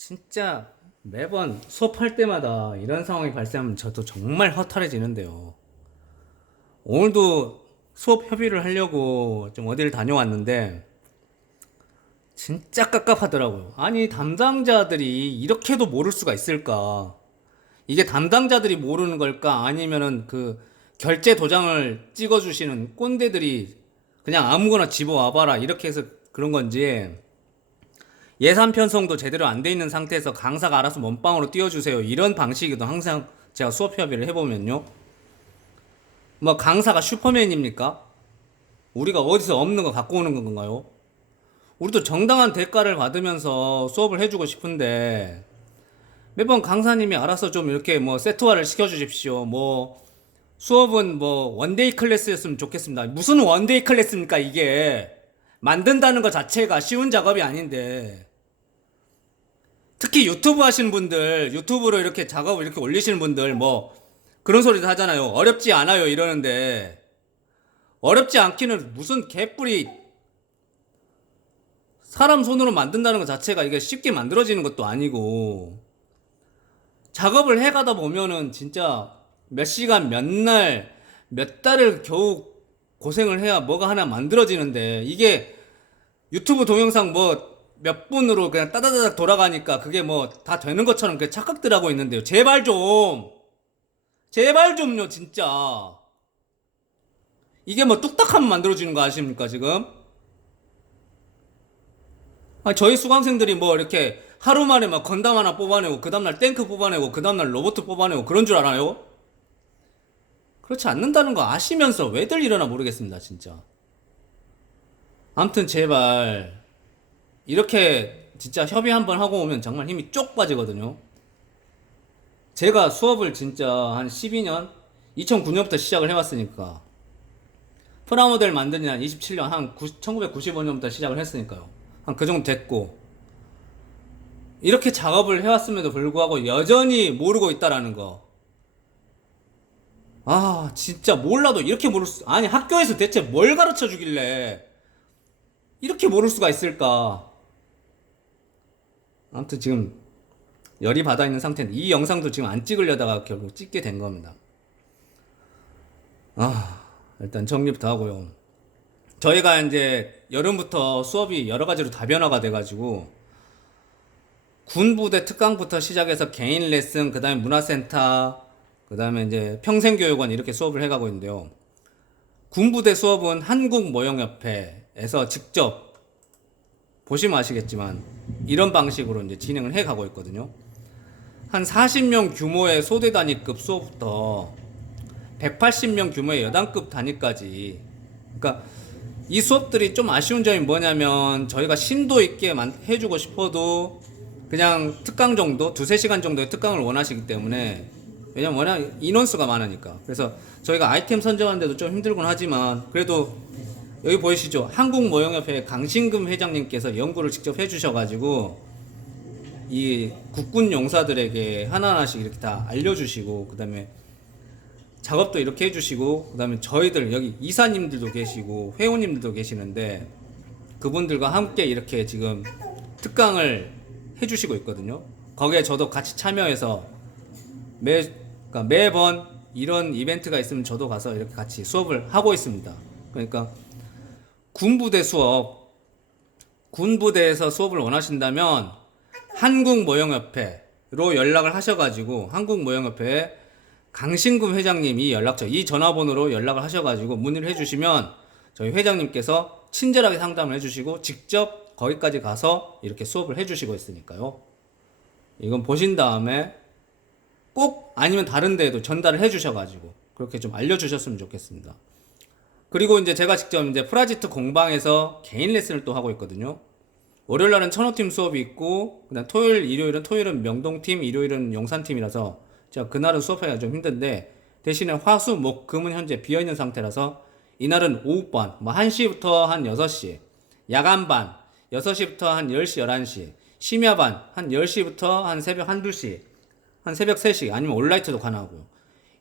진짜 매번 수업할 때마다 이런 상황이 발생하면 저도 정말 허탈해지는데요. 오늘도 수업 협의를 하려고 좀 어디를 다녀왔는데 진짜 깝깝하더라고요. 아니 담당자들이 이렇게도 모를 수가 있을까? 이게 담당자들이 모르는 걸까? 아니면은 그 결제 도장을 찍어주시는 꼰대들이 그냥 아무거나 집어와봐라 이렇게 해서 그런 건지 예산 편성도 제대로 안 돼 있는 상태에서 강사가 알아서 몸빵으로 띄워주세요. 이런 방식이도 항상 제가 수업 협의를 해보면요. 뭐 강사가 슈퍼맨입니까? 우리가 어디서 없는 거 갖고 오는 건가요? 우리도 정당한 대가를 받으면서 수업을 해주고 싶은데 매번 강사님이 알아서 좀 이렇게 뭐 세트화를 시켜주십시오. 뭐 수업은 뭐 원데이 클래스였으면 좋겠습니다. 무슨 원데이 클래스입니까 이게? 만든다는 것 자체가 쉬운 작업이 아닌데 특히 유튜브 하시는 분들 유튜브로 이렇게 작업을 이렇게 올리시는 분들 뭐 그런 소리도 하잖아요. 어렵지 않아요 이러는데 어렵지 않기는 무슨 개뿔이 사람 손으로 만든다는 것 자체가 이게 쉽게 만들어지는 것도 아니고 작업을 해 가다 보면은 진짜 몇 시간, 몇 날, 몇 달을 겨우 고생을 해야 뭐가 하나 만들어지는데 이게 유튜브 동영상 뭐 몇 분으로 그냥 따다다닥 돌아가니까 그게 뭐 다 되는 것처럼 그 착각들 하고 있는데요. 제발 좀! 제발 좀요, 진짜. 이게 뭐 뚝딱하면 만들어지는 거 아십니까, 지금? 아, 저희 수강생들이 뭐 이렇게 하루 만에 막 건담 하나 뽑아내고, 그 다음날 탱크 뽑아내고, 그 다음날 로봇 뽑아내고, 그런 줄 알아요? 그렇지 않는다는 거 아시면서 왜들 이러나 모르겠습니다, 진짜. 암튼 제발, 이렇게 진짜 협의 한번 하고 오면 정말 힘이 쪽 빠지거든요. 제가 수업을 진짜 한 12년, 2009년부터 시작을 해왔으니까, 프라모델 만드는 한 27년, 한 1995년부터 시작을 했으니까요. 한 그 정도 됐고, 이렇게 작업을 해왔음에도 불구하고 여전히 모르고 있다라는 거. 아, 진짜 몰라도 이렇게 모를 수, 아니 학교에서 대체 뭘 가르쳐 주길래 이렇게 모를 수가 있을까? 아무튼 지금 열이 받아 있는 상태인데 이 영상도 지금 안 찍으려다가 결국 찍게 된 겁니다. 아, 일단 정리부터 하고요. 저희가 이제 여름부터 수업이 여러 가지로 다변화가 돼가지고 군부대 특강부터 시작해서 개인 레슨, 그 다음에 문화센터, 그 다음에 이제 평생교육원 이렇게 수업을 해가고 있는데요. 군부대 수업은 한국모형협회에서 직접 보시면 아시겠지만 이런 방식으로 이제 진행을 해 가고 있거든요. 한 40명 규모의 소대 단위급 수업부터 180명 규모의 여단급 단위까지 그러니까 이 수업들이 좀 아쉬운 점이 뭐냐면 저희가 심도 있게 만- 해주고 싶어도 그냥 특강 정도 두세 시간 정도의 특강을 원하시기 때문에 왜냐면 워낙 인원수가 많으니까 그래서 저희가 아이템 선정하는데도 좀 힘들곤 하지만 그래도 여기 보이시죠 한국모형협회 강신금 회장님께서 연구를 직접 해주셔가지고 이 국군 용사들에게 하나하나씩 이렇게 다 알려주시고 그 다음에 작업도 이렇게 해주시고 그 다음에 저희들 여기 이사님들도 계시고 회원님들도 계시는데 그분들과 함께 이렇게 지금 특강을 해주시고 있거든요. 거기에 저도 같이 참여해서 매 그러니까 매번 이런 이벤트가 있으면 저도 가서 이렇게 같이 수업을 하고 있습니다. 그러니까 군부대 수업 군부대에서 수업을 원하신다면 한국모형협회로 연락을 하셔가지고 한국모형협회 강신금 회장님 이 연락처 이 전화번호로 연락을 하셔가지고 문의를 해주시면 저희 회장님께서 친절하게 상담을 해주시고 직접 거기까지 가서 이렇게 수업을 해주시고 있으니까요. 이건 보신 다음에 꼭 아니면 다른 데에도 전달을 해주셔가지고 그렇게 좀 알려주셨으면 좋겠습니다. 그리고 이제 제가 직접 이제 프라지트 공방에서 개인 레슨을 또 하고 있거든요. 월요일 날은 천호팀 수업이 있고, 그다음 토요일, 일요일은 토요일은 명동팀, 일요일은 용산팀이라서 제가 그날은 수업하기가 좀 힘든데 대신에 화, 수, 목, 금은 현재 비어 있는 상태라서 이날은 오후반, 뭐 1시부터 한 6시, 야간반 6시부터 한 10시, 11시, 심야반 한 10시부터 한 새벽 1, 2시, 한 새벽 3시 아니면 온라이트도 가능하고요.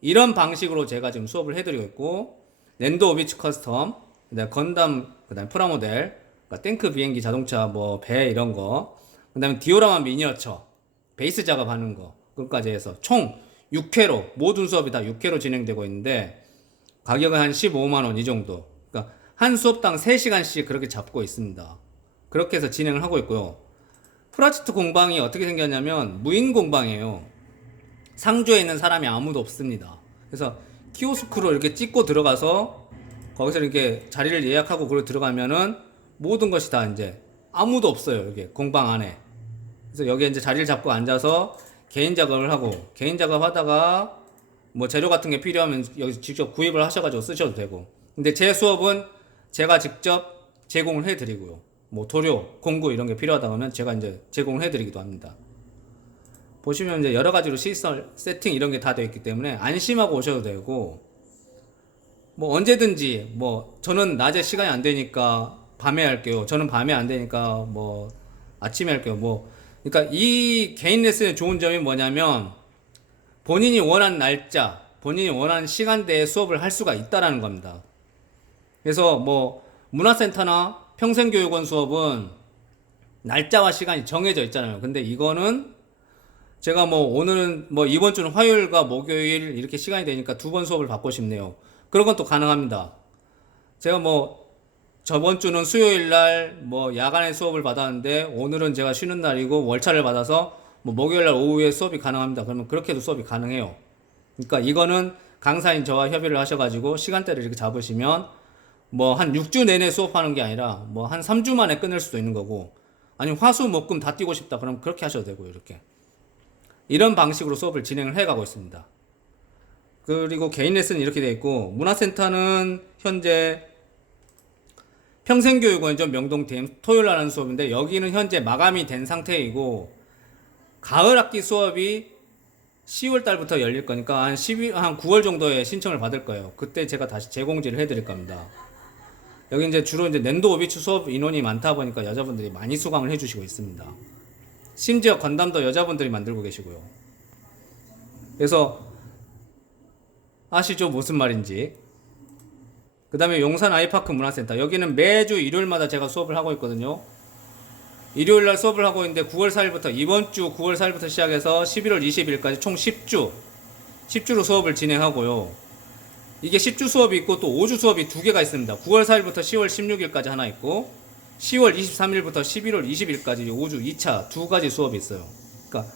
이런 방식으로 제가 지금 수업을 해드리고 있고 랜도 오비치 커스텀, 그다음 건담, 그다음 프라모델, 그러니까 탱크 비행기, 자동차, 뭐 배 이런 거, 그다음에 디오라마 미니어처 베이스 작업하는 거 그것까지 해서 총 6회로 모든 수업이 다 6회로 진행되고 있는데 가격은 한 15만 원 이 정도. 그러니까 한 수업당 3시간씩 그렇게 잡고 있습니다. 그렇게 해서 진행을 하고 있고요. 프라지트 공방이 어떻게 생겼냐면 무인 공방이에요. 상조에 있는 사람이 아무도 없습니다. 그래서 키오스크로 이렇게 찍고 들어가서 거기서 이렇게 자리를 예약하고 그걸 들어가면은 모든 것이 다 이제 아무도 없어요. 여기 공방 안에. 그래서 여기에 이제 자리를 잡고 앉아서 개인 작업을 하고 개인 작업하다가 뭐 재료 같은 게 필요하면 여기서 직접 구입을 하셔가지고 쓰셔도 되고. 근데 제 수업은 제가 직접 제공을 해드리고요. 뭐 도료, 공구 이런 게 필요하다 하면 제가 이제 제공을 해드리기도 합니다. 보시면 이제 여러 가지로 시설 세팅 이런 게 다 되어 있기 때문에 안심하고 오셔도 되고 뭐 언제든지 뭐 저는 낮에 시간이 안 되니까 밤에 할게요. 저는 밤에 안 되니까 뭐 아침에 할게요. 뭐 그러니까 이 개인 레슨의 좋은 점이 뭐냐면 본인이 원하는 날짜, 본인이 원하는 시간대에 수업을 할 수가 있다라는 겁니다. 그래서 뭐 문화센터나 평생교육원 수업은 날짜와 시간이 정해져 있잖아요. 근데 이거는 제가 뭐 오늘은 뭐 이번 주는 화요일과 목요일 이렇게 시간이 되니까 두 번 수업을 받고 싶네요. 그런 건 또 가능합니다. 제가 뭐 저번 주는 수요일 날 뭐 야간에 수업을 받았는데 오늘은 제가 쉬는 날이고 월차를 받아서 뭐 목요일 날 오후에 수업이 가능합니다. 그러면 그렇게도 수업이 가능해요. 그러니까 이거는 강사인 저와 협의를 하셔가지고 시간대를 이렇게 잡으시면 뭐 한 6주 내내 수업하는 게 아니라 뭐 한 3주 만에 끝낼 수도 있는 거고 아니면 화수 목금 다 뛰고 싶다 그럼 그렇게 하셔도 되고 이렇게 이런 방식으로 수업을 진행을 해가고 있습니다. 그리고 개인 레슨은 이렇게 되어 있고 문화센터는 현재 평생교육원이죠 명동팀 토요일 날 하는 수업인데 여기는 현재 마감이 된 상태이고 가을 학기 수업이 10월 달부터 열릴 거니까 한 12, 한 9월 정도에 신청을 받을 거예요. 그때 제가 다시 재공지를 해드릴 겁니다. 여기 이제 주로 이제 낸도 오비츠 수업 인원이 많다 보니까 여자분들이 많이 수강을 해주시고 있습니다. 심지어 건담도 여자분들이 만들고 계시고요. 그래서 아시죠 무슨 말인지. 그 다음에 용산 아이파크 문화센터 여기는 매주 일요일마다 제가 수업을 하고 있거든요. 일요일 날 수업을 하고 있는데 9월 4일부터 이번 주 9월 4일부터 시작해서 11월 20일까지 총 10주 10주로 수업을 진행하고요. 이게 10주 수업이 있고 또 5주 수업이 두 개가 있습니다. 9월 4일부터 10월 16일까지 하나 있고 10월 23일부터 11월 20일까지 5주 2차 두 가지 수업이 있어요. 그러니까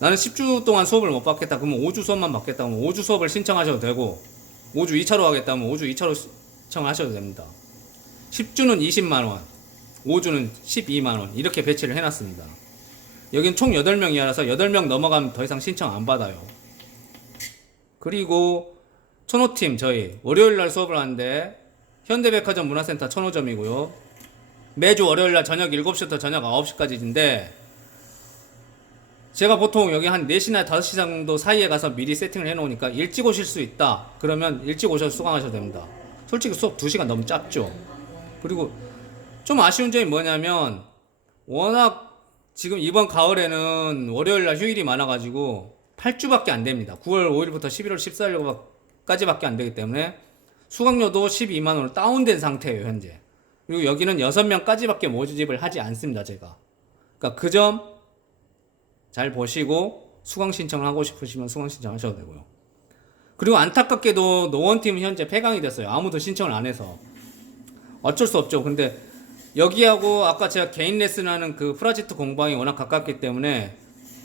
나는 10주 동안 수업을 못 받겠다. 그러면 5주 수업만 받겠다. 그러면 5주 수업을 신청하셔도 되고 5주 2차로 하겠다 면 5주 2차로 신청하셔도 됩니다. 10주는 20만 원, 5주는 12만 원 이렇게 배치를 해 놨습니다. 여긴 총 8명 이하라서 8명 넘어가면 더 이상 신청 안 받아요. 그리고 천호팀 저희 월요일 날 수업을 하는데 현대백화점 문화센터 천호점이고요. 매주 월요일 날 저녁 7시부터 저녁 9시까지인데 제가 보통 여기 한 4시나 5시 정도 사이에 가서 미리 세팅을 해 놓으니까 일찍 오실 수 있다. 그러면 일찍 오셔서 수강하셔도 됩니다. 솔직히 수업 2시간 너무 짧죠. 그리고 좀 아쉬운 점이 뭐냐면 워낙 지금 이번 가을에는 월요일 날 휴일이 많아 가지고 8주밖에 안 됩니다. 9월 5일부터 11월 14일까지밖에 안 되기 때문에 수강료도 12만 원으로 다운된 상태예요 현재. 그리고 여기는 6명까지밖에 모집을 하지 않습니다 제가. 그러니까 그 점 잘 보시고 수강 신청을 하고 싶으시면 수강 신청하셔도 되고요. 그리고 안타깝게도 노원팀은 현재 폐강이 됐어요. 아무도 신청을 안 해서 어쩔 수 없죠. 근데 여기하고 아까 제가 개인 레슨하는 그 프라젝트 공방이 워낙 가깝기 때문에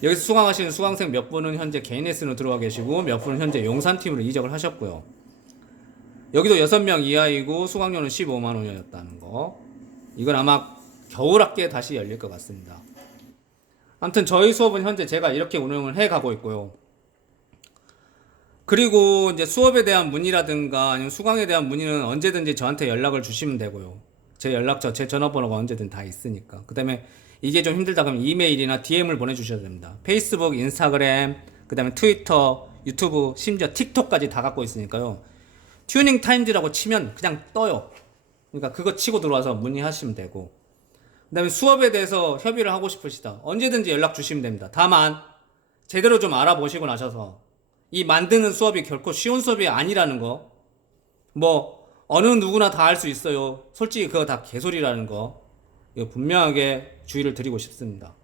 여기서 수강하시는 수강생 몇 분은 현재 개인 레슨으로 들어와 계시고 몇 분은 현재 용산팀으로 이적을 하셨고요. 여기도 6명 이하이고 수강료는 15만 원이었다는 거. 이건 아마 겨울 학기에 다시 열릴 것 같습니다. 아무튼 저희 수업은 현재 제가 이렇게 운영을 해 가고 있고요. 그리고 이제 수업에 대한 문의라든가 아니면 수강에 대한 문의는 언제든지 저한테 연락을 주시면 되고요. 제 연락처, 제 전화번호가 언제든 다 있으니까. 그 다음에 이게 좀 힘들다 그러면 이메일이나 DM을 보내주셔도 됩니다. 페이스북, 인스타그램, 그 다음에 트위터, 유튜브, 심지어 틱톡까지 다 갖고 있으니까요. 튜닝 타임즈라고 치면 그냥 떠요. 그러니까 그거 치고 들어와서 문의하시면 되고. 그 다음에 수업에 대해서 협의를 하고 싶으시다. 언제든지 연락 주시면 됩니다. 다만, 제대로 좀 알아보시고 나셔서 이 만드는 수업이 결코 쉬운 수업이 아니라는 거. 뭐, 어느 누구나 다 할 수 있어요. 솔직히 그거 다 개소리라는 거. 분명하게 주의를 드리고 싶습니다.